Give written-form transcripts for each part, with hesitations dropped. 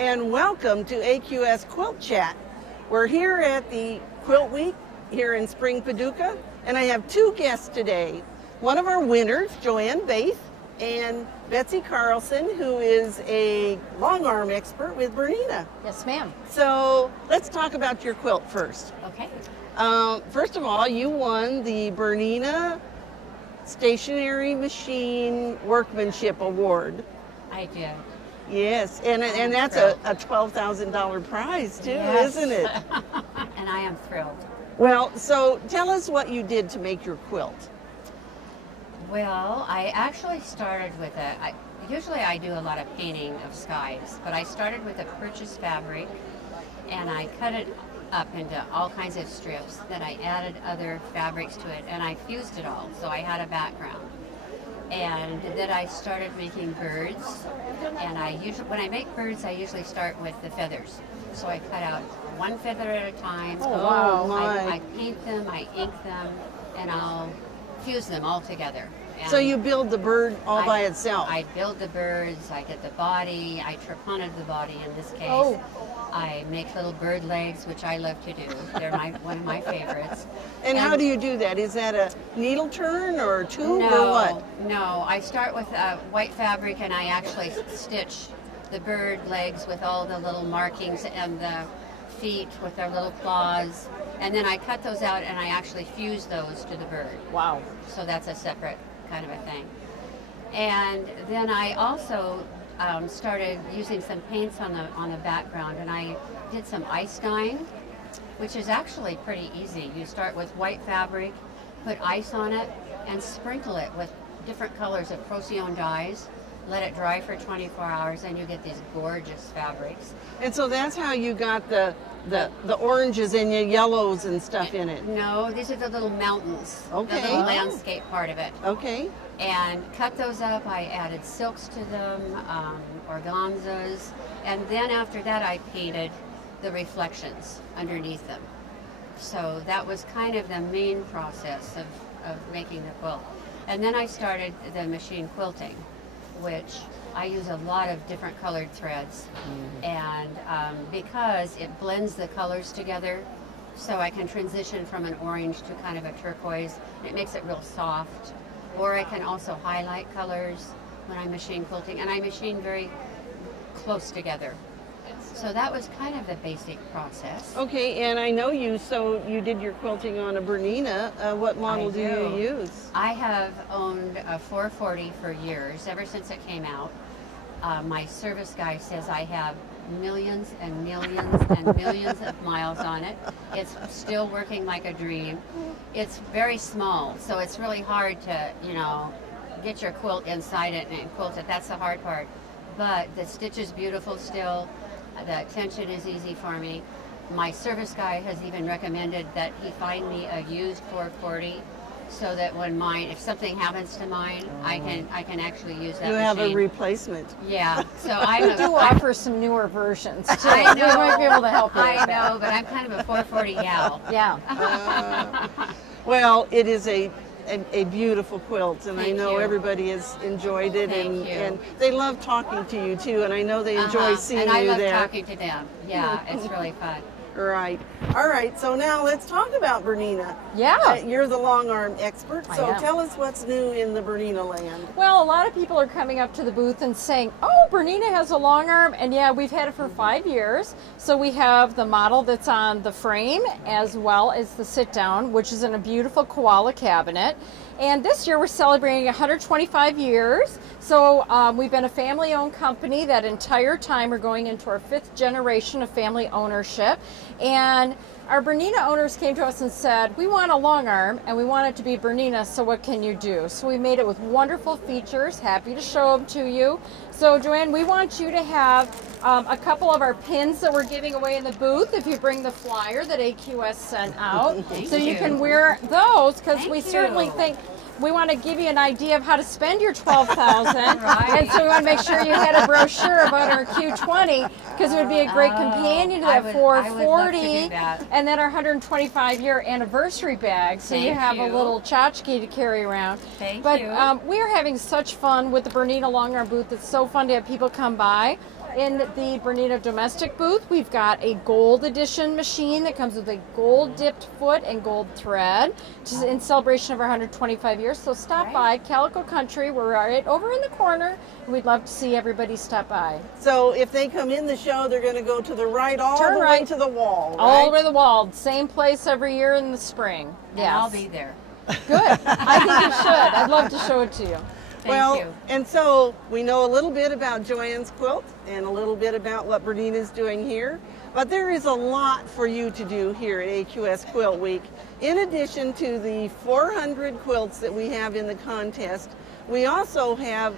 and welcome to AQS Quilt Chat. We're here at the Quilt Week here in Spring, Paducah, and I have two guests today. One of our winners, Joanne Baeth, and Betsey Carlson, who is a long arm expert with BERNINA. Yes, ma'am. So let's talk about your quilt first. Okay. First of all, you won the BERNINA Stationary Machine Workmanship Award. I did. Yes, and that's a $12,000 prize too, Yes. isn't it? And I am thrilled. Well, so tell us what you did to make your quilt. Well, I actually started with usually I do a lot of painting of skies, but I started with a purchased fabric and I cut it up into all kinds of strips. Then I added other fabrics to it and I fused it all, so I had a background. And then I started making birds, and when I make birds, I usually start with the feathers. So I cut out one feather at a time. Oh, wow. I paint them, I ink them, and I'll fuse them all together. And So you build the bird all by itself? I build the birds, I get the body, I trepanted the body in this case. Oh. I make little bird legs, which I love to do. They're one of my favorites. And how do you do that? Is that a needle turn or a tube No, or what? no. I start with white fabric and I actually stitch the bird legs with all the little markings and the feet with their little claws. And then I cut those out and I actually fuse those to the bird. Wow. So that's a separate kind of a thing. And then I also started using some paints on the background, and I did some ice dyeing, which is actually pretty easy. You start with white fabric, put ice on it, and sprinkle it with different colors of Procyon dyes. Let it dry for 24 hours, and you get these gorgeous fabrics. And so that's how you got the oranges and the yellows and stuff in it? No, these are the little mountains, Okay. the little landscape part of it. Okay. And cut those up. I added silks to them, organzas, and then after that I painted the reflections underneath them. So that was kind of the main process of making the quilt. And then I started the machine quilting, which I use a lot of different colored threads. And because it blends the colors together, so I can transition from an orange to kind of a turquoise. It makes it real soft. Or I can also highlight colors when I'm machine quilting, and I machine very close together. So that was kind of the basic process. Okay, and I know you did your quilting on a BERNINA. What model do you use? I have owned a 440 for years, ever since it came out. My service guy says I have millions and millions and millions of miles on it. It's still working like a dream. It's very small, so it's really hard to, get your quilt inside it and quilt it. That's the hard part. But the stitch is beautiful still. The tension is easy for me. My service guy has even recommended that he find me a used 440 so that when if something happens to mine, I can actually use that You machine. have a replacement. Yeah, so We do offer some newer versions too. I know. We might be able to help you. I know, but I'm kind of a 440 gal. Yeah. Well, it is a beautiful quilt, and I Thank know you. everybody has enjoyed it, Thank you. and they love talking to you too, and I know they enjoy seeing and I you love there. talking to them. Yeah, it's really fun. Right. All right, so now let's talk about BERNINA. Yeah. You're the long arm expert, so I am. tell us what's new in the BERNINA land. Well, a lot of people are coming up to the booth and saying, oh, BERNINA has a long arm. And yeah, we've had it for 5 years. So we have the model that's on the frame as well as the sit down, which is in a beautiful koala cabinet. And this year we're celebrating 125 years. So we've been a family-owned company that entire time. We're going into our 5th generation of family ownership. And our BERNINA owners came to us and said, we want a long arm and we want it to be BERNINA, so what can you do? So we made it with wonderful features, happy to show them to you. So Joanne, we want you to have a couple of our pins that we're giving away in the booth if you bring the flyer that AQS sent out. So you can wear those, because we certainly think we want to give you an idea of how to spend your $12,000, and so we want to make sure you had a brochure about our Q20, because it would be a great companion to that 440, and then our 125-year anniversary bag, so you have a little tchotchke to carry around. But we are having such fun with the BERNINA long arm booth. It's so fun to have people come by. In the Bernina domestic booth, we've got a gold edition machine that comes with a gold dipped foot and gold thread, just in celebration of our 125 years. So stop by Calico Country. We're right over in the corner, and we'd love to see everybody stop by. So if they come in the show, they're going to go to the right, all Turn the way right. to the wall, right? All over the wall. Same place every year in the spring. And I'll be there. Good. I think you should. I'd love to show it to you. Thank you. And so we know a little bit about Joanne's quilt and a little bit about what Bernina is doing here, but there is a lot for you to do here at AQS Quilt Week. In addition to the 400 quilts that we have in the contest, we also have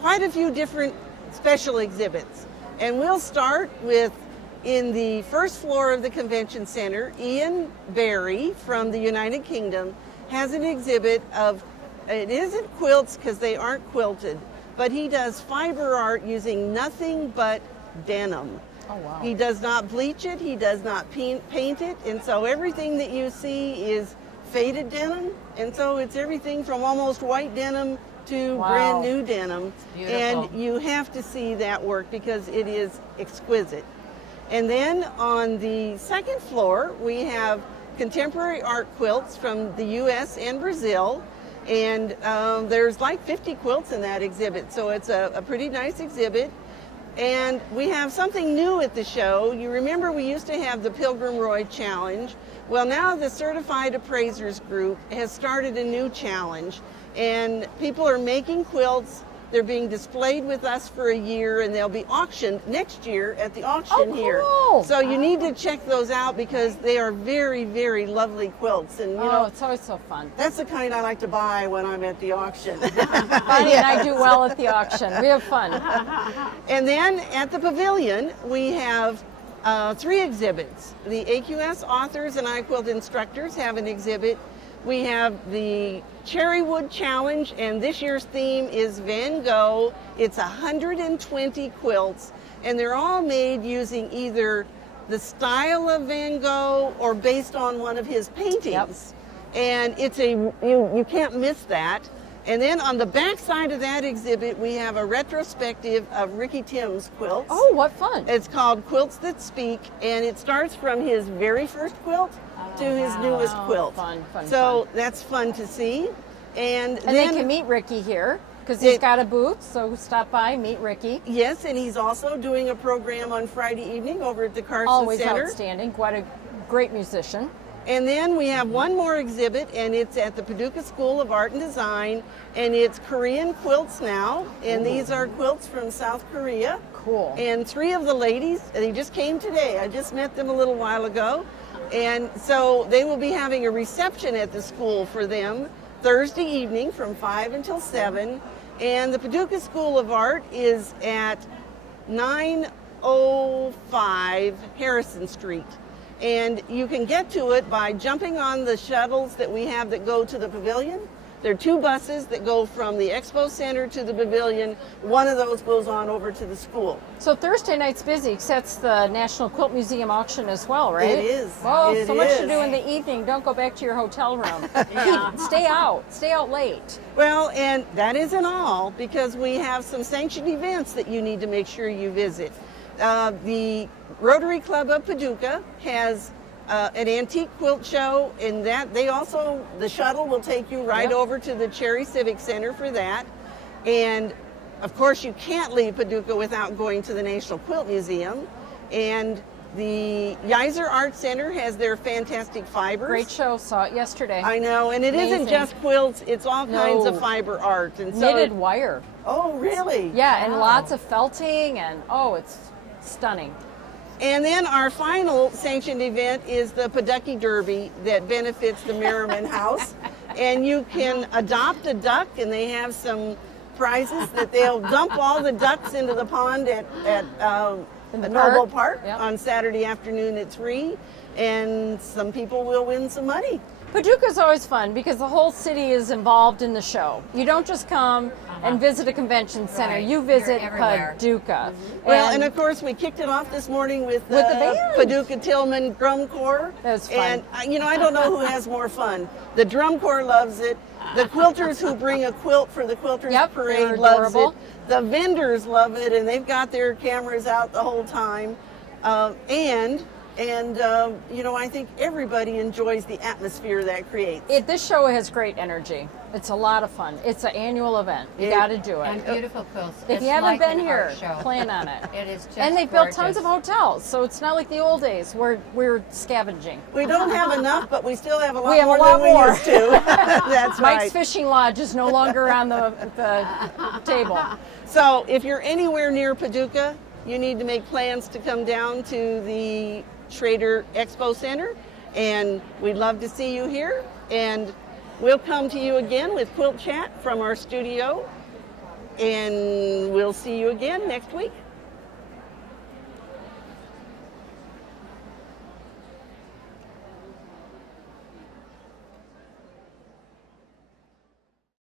quite a few different special exhibits. And we'll start with, in the first floor of the convention center, Ian Barry from the United Kingdom has an exhibit of, it isn't quilts because they aren't quilted, but he does fiber art using nothing but denim. Oh, wow. He does not bleach it, he does not paint it, and so everything that you see is faded denim, and so it's everything from almost white denim to brand new denim. Beautiful. And you have to see that work because it is exquisite. And then on the second floor, we have contemporary art quilts from the US and Brazil. And there's like 50 quilts in that exhibit, so it's a pretty nice exhibit. And we have something new at the show. You remember we used to have the Pilgrim Roy Challenge. Well, now the Certified Appraisers Group has started a new challenge, and people are making quilts. They're being displayed with us for a year, and they'll be auctioned next year at the auction here. Cool. So you need to check those out because they are very, very lovely quilts. And you know, it's always so fun. that's the kind I like to buy when I'm at the auction. Bonnie and I do well at the auction. We have fun. And then at the pavilion, we have 3 exhibits. The AQS authors and iQuilt instructors have an exhibit. We have the Cherrywood Challenge, and this year's theme is Van Gogh. It's 120 quilts, and they're all made using either the style of Van Gogh or based on one of his paintings. Yep. And it's you can't miss that. And then on the back side of that exhibit, we have a retrospective of Ricky Tim's quilts. Oh, what fun. It's called Quilts That Speak, and it starts from his very first quilt to his newest quilt. Fun. So that's fun to see. And then they can meet Ricky here because he's got a booth, so stop by, meet Ricky. Yes, and he's also doing a program on Friday evening over at the Carlson Center. Always outstanding, quite a great musician. And then we have one more exhibit, and it's at the Paducah School of Art and Design, and it's Korean quilts now, and these are quilts from South Korea. Cool. And 3 of the ladies, they just came today. I just met them a little while ago. And so they will be having a reception at the school for them Thursday evening from 5 until 7. And the Paducah School of Art is at 905 Harrison Street. And you can get to it by jumping on the shuttles that we have that go to the pavilion. There are 2 buses that go from the Expo Center to the pavilion. One of those goes on over to the school. So Thursday night's busy, except it's the National Quilt Museum auction as well, right? It is. Well, it so much to do in the evening. Don't go back to your hotel room. Stay out late. Well, and that isn't all, because we have some sanctioned events that you need to make sure you visit. The Rotary Club of Paducah has an antique quilt show, and that they also, the shuttle will take you right over to the Cherry Civic Center for that. And of course you can't leave Paducah without going to the National Quilt Museum. And the Yeiser Art Center has their fantastic fibers. Great show, saw it yesterday. I know, and it isn't just quilts, it's all kinds of fiber art. And so, knitted wire. Oh, really? Yeah, and lots of felting, and it's stunning. And then our final sanctioned event is the Paducah Derby that benefits the Merriman House. And you can adopt a duck, and they have some prizes that they'll dump all the ducks into the pond at Noble Park on Saturday afternoon at 3. And some people will win some money. Paducah's always fun because the whole city is involved in the show. You don't just come and visit a convention center. Right. You visit You're everywhere. Paducah. Well, and of course, we kicked it off this morning with the band. Paducah Tillman Drum Corps. That was fun. And, you know, I don't know who has more fun. The Drum Corps loves it. The quilters who bring a quilt for the Quilters Parade loves it. The vendors love it, and they've got their cameras out the whole time. You know, I think everybody enjoys the atmosphere that creates. This show has great energy. It's a lot of fun. It's an annual event. You got to do it. And beautiful quilts. If It's you haven't like been an here, art show. plan on it. It is just And they've built tons of gorgeous. hotels, so it's not like the old days where we're scavenging. We don't have enough, but we still have a lot We have more a lot than more. we used to. That's right. Mike's Fishing Lodge is no longer on the table. So if you're anywhere near Paducah, you need to make plans to come down to the Schrader Expo Center, and we'd love to see you here. And we'll come to you again with Quilt Chat from our studio, and we'll see you again next week.